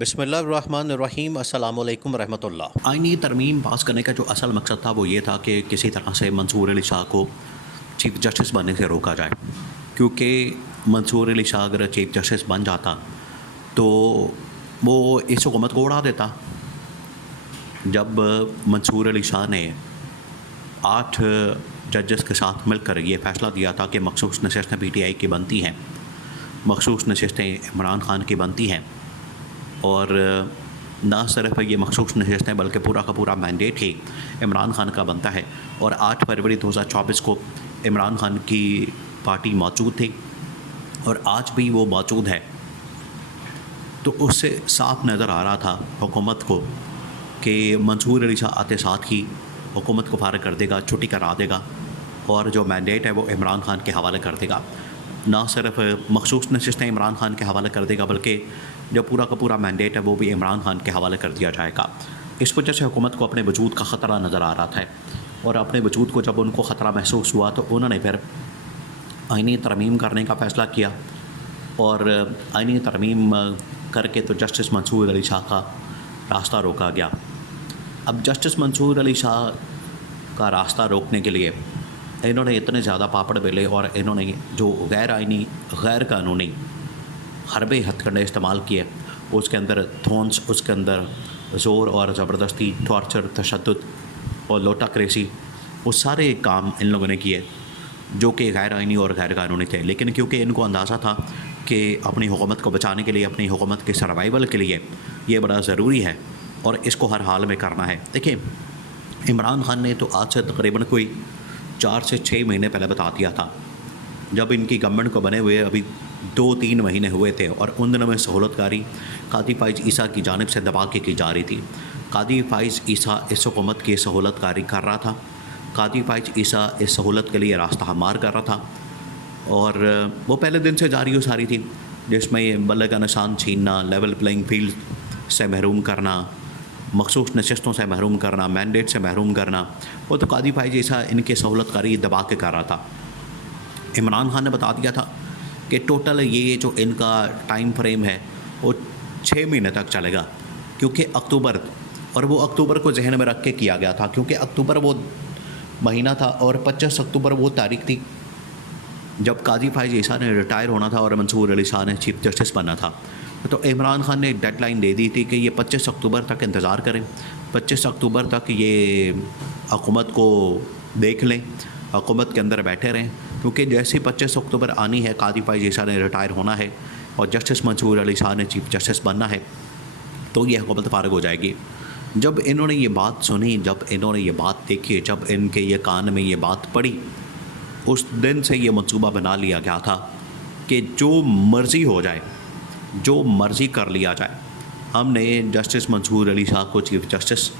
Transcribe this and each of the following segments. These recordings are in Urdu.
بسم اللہ الرحمن الرحیم، السلام علیکم ورحمۃ اللہ۔ آئینی ترمیم پاس کرنے کا جو اصل مقصد تھا وہ یہ تھا کہ کسی طرح سے منصور علی شاہ کو چیف جسٹس بننے سے روکا جائے، کیونکہ منصور علی شاہ اگر چیف جسٹس بن جاتا تو وہ اس حکومت کو اڑا دیتا۔ جب منصور علی شاہ نے 8 ججز کے ساتھ مل کر یہ فیصلہ دیا تھا کہ مخصوص نشستیں پی ٹی آئی کی بنتی ہیں، مخصوص نشستیں عمران خان کی بنتی ہیں، اور نہ صرف یہ مخصوص نشستیں بلکہ پورا کا پورا مینڈیٹ ہی عمران خان کا بنتا ہے، اور 8 فروری 2024 کو عمران خان کی پارٹی موجود تھی اور آج بھی وہ موجود ہے، تو اس سے صاف نظر آ رہا تھا حکومت کو کہ منصور علی شاہ آتے ساتھ ہی حکومت کو فارغ کر دے گا، چھٹی کرا دے گا، اور جو مینڈیٹ ہے وہ عمران خان کے حوالے کر دے گا۔ نہ صرف مخصوص نشستیں عمران خان کے حوالے کر دے گا بلکہ جو پورا کا پورا مینڈیٹ ہے وہ بھی عمران خان کے حوالے کر دیا جائے گا۔ اس وجہ سے حکومت کو اپنے وجود کا خطرہ نظر آ رہا تھا، اور اپنے وجود کو جب ان کو خطرہ محسوس ہوا تو انہوں نے پھر آئینی ترمیم کرنے کا فیصلہ کیا، اور آئینی ترمیم کر کے تو جسٹس منصور علی شاہ کا راستہ روکا گیا۔ اب جسٹس منصور علی شاہ کا راستہ روکنے کے لیے انہوں نے اتنے زیادہ پاپڑ بیلے، اور انہوں نے جو غیر آئینی غیر قانونی حربے ہتھ کنڈے استعمال کیے، اس کے اندر تھونس، اس کے اندر زور اور زبردستی، ٹارچر، تشدد اور لوٹا کریسی، وہ سارے کام ان لوگوں نے کیے جو کہ غیر آئینی اور غیر قانونی تھے، لیکن کیونکہ ان کو اندازہ تھا کہ اپنی حکومت کو بچانے کے لیے، اپنی حکومت کے سروائیول کے لیے یہ بڑا ضروری ہے اور اس کو ہر حال میں کرنا ہے۔ دیکھیں، عمران خان نے تو آج سے تقریباً کوئی 4 سے 6 مہینے پہلے بتا دیا تھا، جب ان کی گورنمنٹ کو بنے ہوئے ابھی 2-3 مہینے ہوئے تھے، اور ان دنوں میں سہولت کاری قاضی فائز عیسیٰ کی جانب سے دبا کے کی جا رہی تھی۔ قاضی فائز عیسیٰ اس حکومت کی سہولت کاری کر رہا تھا، قاضی فائز عیسیٰ اس سہولت کے لیے راستہ ہموار کر رہا تھا، اور وہ پہلے دن سے جاری و ساری تھی، جس میں یہ بلے کا نشان چھیننا، لیول پلینگ فیلڈ سے محروم کرنا، مخصوص نشستوں سے محروم کرنا، مینڈیٹ سے محروم کرنا، وہ تو قاضی فائز عیسیٰ ان کے سہولت کاری دبا کے کر رہا تھا۔ عمران خان نے بتا دیا تھا کہ ٹوٹل یہ جو ان کا ٹائم فریم ہے وہ 6 مہینے تک چلے گا، کیونکہ اکتوبر، اور وہ اکتوبر کو ذہن میں رکھ کے کیا گیا تھا، کیونکہ اکتوبر وہ مہینہ تھا اور 25 اکتوبر وہ تاریخ تھی جب قاضی فائز عیسیٰ نے ریٹائر ہونا تھا اور منصور علی شاہ نے چیف جسٹس بننا تھا۔ تو عمران خان نے ایک ڈیڈ لائن دے دی تھی کہ یہ 25 اکتوبر تک انتظار کریں، 25 اکتوبر تک یہ حکومت کو دیکھ لیں، حکومت کے اندر بیٹھے رہیں، کیونکہ جیسی 25 اکتوبر آنی ہے قاضی فائز عیسیٰ نے ریٹائر ہونا ہے اور جسٹس منصور علی شاہ نے چیف جسٹس بننا ہے، تو یہ حکومت فارغ ہو جائے گی۔ جب انہوں نے یہ بات سنی، جب انہوں نے یہ بات دیکھی، جب ان کے یہ کان میں یہ بات پڑی، اس دن سے یہ منصوبہ بنا لیا گیا تھا کہ جو مرضی ہو جائے، جو مرضی کر لیا جائے، ہم نے جسٹس منصور علی شاہ کو چیف جسٹس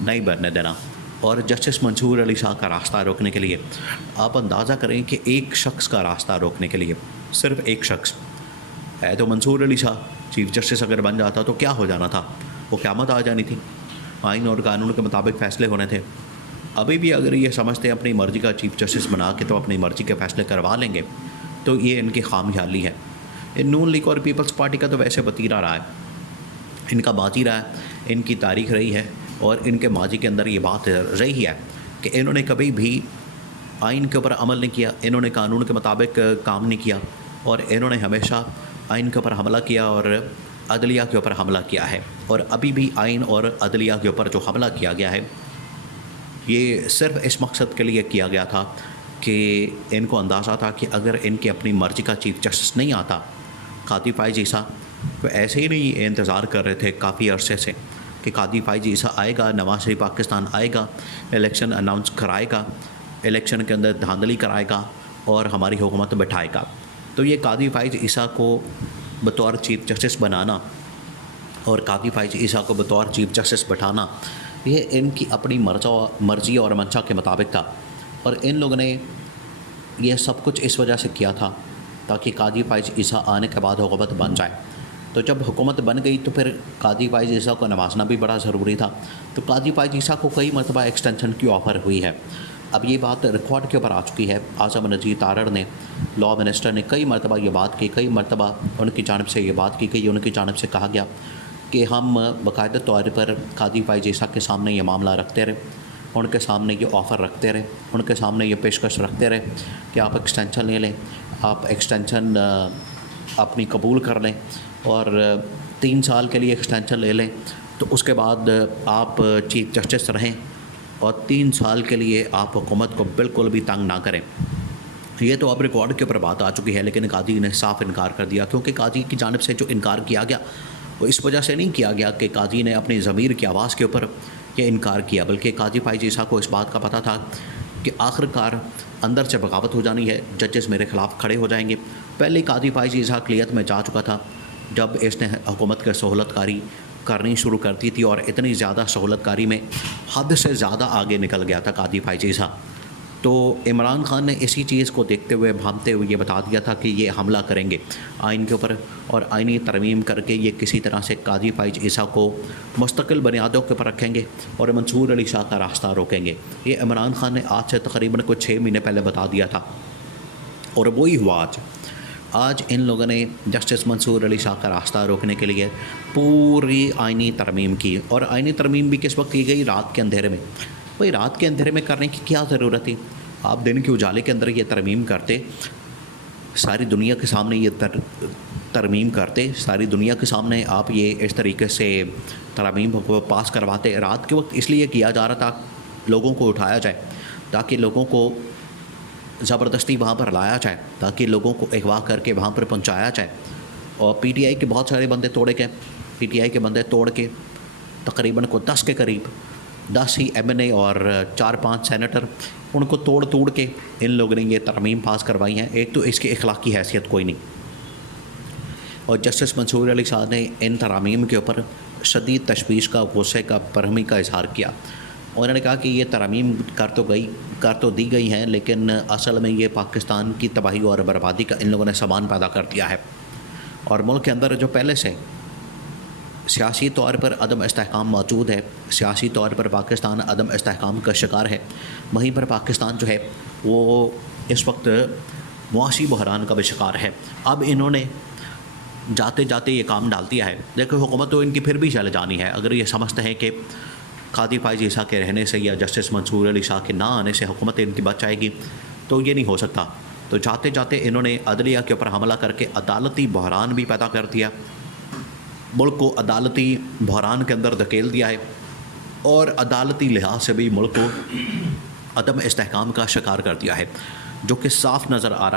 نہیں بننے دینا۔ اور جسٹس منصور علی شاہ کا راستہ روکنے کے لیے آپ اندازہ کریں کہ ایک شخص کا راستہ روکنے کے لیے، صرف ایک شخص ہے تو منصور علی شاہ چیف جسٹس اگر بن جاتا تو کیا ہو جانا تھا؟ وہ قیامت آ جانی تھی، آئین اور قانون کے مطابق فیصلے ہونے تھے۔ ابھی بھی اگر یہ سمجھتے ہیں اپنی مرضی کا چیف جسٹس بنا کے تو اپنی مرضی کے فیصلے کروا لیں گے، تو یہ ان کی خام خیالی ہے۔ نون لیگ اور پیپلز پارٹی کا تو ویسے وتیرہ رہا ہے، ان کا ماضی رہا ہے، ان کی تاریخ رہی ہے، اور ان کے ماضی کے اندر یہ بات رہی ہے کہ انہوں نے کبھی بھی آئین کے اوپر عمل نہیں کیا، انہوں نے قانون کے مطابق کام نہیں کیا، اور انہوں نے ہمیشہ آئین کے اوپر حملہ کیا اور عدلیہ کے اوپر حملہ کیا ہے۔ اور ابھی بھی آئین اور عدلیہ کے اوپر جو حملہ کیا گیا ہے یہ صرف اس مقصد کے لیے کیا گیا تھا کہ ان کو اندازہ تھا کہ اگر ان کی اپنی مرضی کا چیف جسٹس نہیں آتا قاضی فائز عیسیٰ، تو ایسے ہی نہیں انتظار کر رہے تھے کافی عرصے سے کہ قاضی فائز عیسیٰ آئے گا، نواز شریف پاکستان آئے گا، الیکشن اناؤنس کرائے گا، الیکشن کے اندر دھاندلی کرائے گا اور ہماری حکومت بٹھائے گا۔ تو یہ قاضی فائز عیسیٰ کو بطور چیف جسٹس بنانا اور قاضی فائز عیسیٰ کو بطور چیف جسٹس بٹھانا، یہ ان کی اپنی مرضی اور منشا کے مطابق تھا، اور ان لوگوں نے یہ سب کچھ اس وجہ سے کیا تھا تاکہ قاضی فائز عیسیٰ آنے کے بعد حکومت بن جائے۔ تو جب حکومت بن گئی تو پھر قاضی فائز عیسیٰ کو نوازنا بھی بڑا ضروری تھا، تو قاضی فائز عیسیٰ کو کئی مرتبہ ایکسٹینشن کی آفر ہوئی ہے۔ اب یہ بات ریکارڈ کے اوپر آ چکی ہے، اعظم نذیر تارڑ نے، لاء منسٹر نے کئی مرتبہ یہ بات کی، کئی مرتبہ ان کی جانب سے یہ بات کی گئی، ان کی جانب سے کہا گیا کہ ہم باقاعدہ طور پر قاضی فائز عیسیٰ کے سامنے یہ معاملہ رکھتے رہے، ان کے سامنے یہ آفر رکھتے رہے، ان کے سامنے یہ پیشکش رکھتے رہے کہ آپ ایکسٹینشن لے لیں، آپ ایکسٹینشن اپنی قبول کر لیں اور 3 سال کے لیے ایکسٹینشن لے لیں، تو اس کے بعد آپ چیف جسٹس رہیں اور 3 سال کے لیے آپ حکومت کو بالکل بھی تنگ نہ کریں۔ یہ تو اب ریکارڈ کے اوپر بات آ چکی ہے، لیکن قاضی نے صاف انکار کر دیا، کیونکہ قاضی کی جانب سے جو انکار کیا گیا وہ اس وجہ سے نہیں کیا گیا کہ قاضی نے اپنی ضمیر کی آواز کے اوپر یہ انکار کیا، بلکہ قاضی فائز عیسیٰ کو اس بات کا پتہ تھا کہ آخر کار اندر سے بغاوت ہو جانی ہے، ججز میرے خلاف کھڑے ہو جائیں گے۔ پہلے قاضی فائز عیسیٰ اقلیت میں جا چکا تھا جب اس نے حکومت کے سہولت کاری کرنی شروع کر دی تھی، اور اتنی زیادہ سہولت کاری میں حد سے زیادہ آگے نکل گیا تھا قاضی فائز عیسیٰ۔ تو عمران خان نے اسی چیز کو دیکھتے ہوئے بھانپتے ہوئے یہ بتا دیا تھا کہ یہ حملہ کریں گے آئین کے اوپر، اور آئینی ترمیم کر کے یہ کسی طرح سے قاضی فائز عیسیٰ کو مستقل بنیادوں کے اوپر رکھیں گے اور منصور علی شاہ کا راستہ روکیں گے۔ یہ عمران خان نے آج سے تقریباً کچھ 6 مہینے پہلے بتا دیا تھا، اور وہی ہوا آج ان لوگوں نے جسٹس منصور علی شاہ کا راستہ روکنے کے لیے پوری آئینی ترمیم کی، اور آئینی ترمیم بھی کس وقت کی گئی؟ رات کے اندھیرے میں۔ بھئی رات کے اندھیرے میں کرنے کی کیا ضرورت تھی؟ آپ دن کے اجالے کے اندر یہ ترمیم کرتے، ساری دنیا کے سامنے یہ ترمیم کرتے، ساری دنیا کے سامنے آپ یہ اس طریقے سے ترمیم کو پاس کرواتے۔ رات کے وقت اس لیے کیا جا رہا تھا لوگوں کو اٹھایا جائے، تاکہ لوگوں کو زبردستی وہاں پر لایا جائے، تاکہ لوگوں کو اغوا کر کے وہاں پر پہنچایا جائے۔ اور پی ٹی آئی کے بہت سارے بندے توڑے گئے، پی ٹی آئی کے بندے توڑ کے تقریباً 10 کے قریب، 10 ہی ایم این اے اور 4-5 سینیٹر، ان کو توڑ کے ان لوگوں نے یہ ترمیم پاس کروائی ہیں۔ ایک تو اس کی اخلاقی حیثیت کوئی نہیں، اور جسٹس منصور علی شاہ نے ان ترامیم کے اوپر شدید تشویش کا، غصے کا، برہمی کا اظہار کیا۔ انہوں نے کہا کہ یہ ترامیم کر تو دی گئی ہیں، لیکن اصل میں یہ پاکستان کی تباہی اور بربادی کا ان لوگوں نے سامان پیدا کر دیا ہے، اور ملک کے اندر جو پہلے سے سیاسی طور پر عدم استحکام موجود ہے، سیاسی طور پر پاکستان عدم استحکام کا شکار ہے، وہیں پر پاکستان جو ہے وہ اس وقت معاشی بحران کا بھی شکار ہے۔ اب انہوں نے جاتے جاتے یہ کام ڈال دیا ہے، لیکن حکومت تو ان کی پھر بھی چلے جانی ہے۔ اگر یہ سمجھتے ہیں کہ قاضی فائز عیسیٰ کے رہنے سے یا جسٹس منصور علی شاہ کے نہ آنے سے حکومت ان کی بچ جائے گی، تو یہ نہیں ہو سکتا۔ تو جاتے جاتے انہوں نے عدلیہ کے اوپر حملہ کر کے عدالتی بحران بھی پیدا کر دیا، ملک کو عدالتی بحران کے اندر دھکیل دیا ہے، اور عدالتی لحاظ سے بھی ملک کو عدم استحکام کا شکار کر دیا ہے، جو کہ صاف نظر آ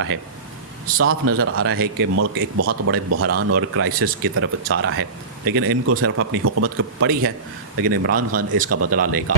رہا ہے کہ ملک ایک بہت بڑے بحران اور کرائسس کی طرف جا رہا ہے۔ لیکن ان کو صرف اپنی حکومت کو پڑی ہے، لیکن عمران خان اس کا بدلہ لے گا۔